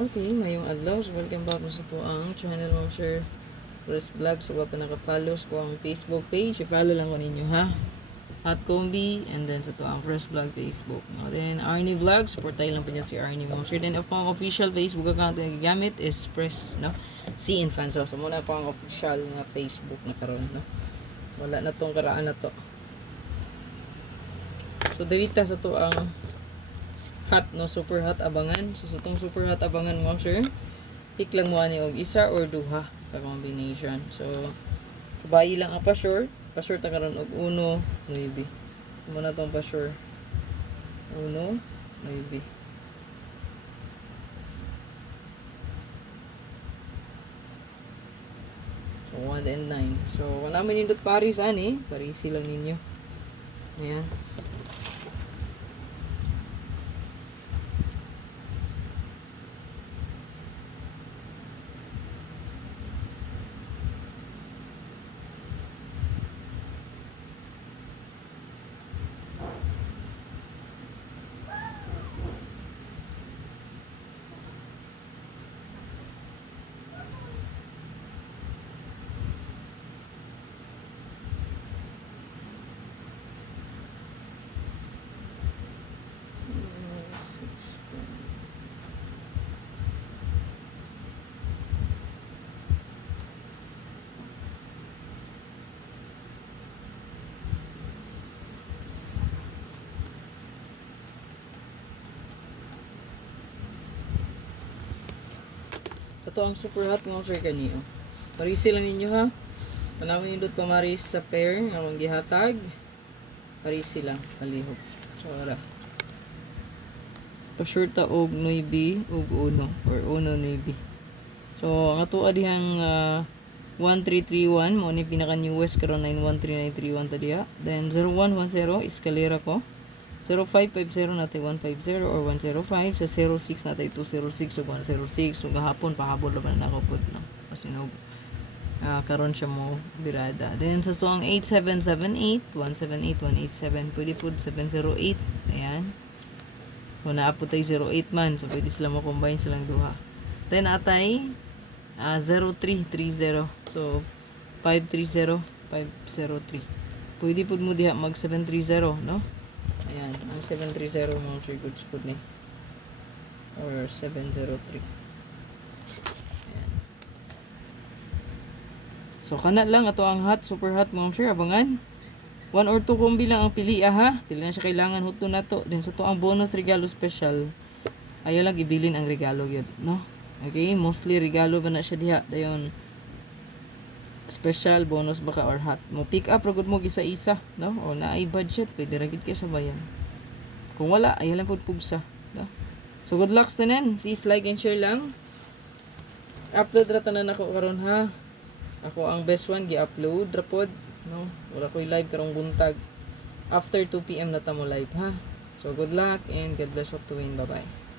Okay, mayong adlaw. So, welcome back sa to ang channel mo, sir. First vlog. So, pa naka-follow ko ang Facebook page. I-follow lang ko ninyo, ha? Hot Combi. And then, sa to ang first vlog Facebook. No? Then, Arnie Vlog. Support tayo lang pa niya si Arnie mo, sir. Then, ang official Facebook account na gagamit is Press, no? Si Infan. So, muna ko ang official na Facebook na karon, no? Wala na tong karaan na to. So, dirita sa to ang hot, no, super hot abangan. So sa tong super hot abangan mo, sir, pick lang mo ani og isa or duha ka combination. So bayi lang ang pa-sure ta karon og 1 9. Mo na tong pa-sure 1 9. So 1 and 9. So wala man nindot Paris ani, Paris lang ninyo. Ayan. Ito ang super hot mga sir kaniyo. Parisi lang ninyo ha. Panawin yung pamaris sa pair ng akong gihatag. Parisi lang. Palihog. Tsara. Pa-sure ta og 9 og 1 or 1 9. So ang ato adihang 1331 mo ni pinaka newest karon 913931 ta diha. Then 0110 escalera ko. 0550 natin 150 or 105. Sa 06 natin 206 o 106. So gahapon pahabol naman na ako po. No? Kasi karon siya mo birada. Then sa song 8778 178 187 pwede po 708. Ayan. Kung naapot ay 08 man. So pwede sila mo combine silang duha. Then atay 0330. So 530 503. Pwede po mo diha mag 730, no? Ayan, ang 730 mga sir goods po ni. Or 703. Ayan. So, kana lang ato ang hot, super hot mga sir, abangan. 1 or 2 kombi lang ang piliya ha. Dili na siya kailangan huto na to. Then sa to ang bonus regalo special. Ayaw lang ibilin ang regalo yun, no? Okay, mostly regalo ba na siya diha. Dayon special, bonus baka or hot. Mo pick up ragod mo gisa-isa, no? O naay budget, pwede ra gid kay sa bayan. Kung wala, ayaw lang pud pugsa, no? So good luck tanan. Please like and share lang. Upload ra tanan ako karon ha. Ako ang best one gi-upload ra pod, no? Wala koy live karong buntag. After 2 PM na ta mo live ha. So good luck and God bless of to win. Bye-bye.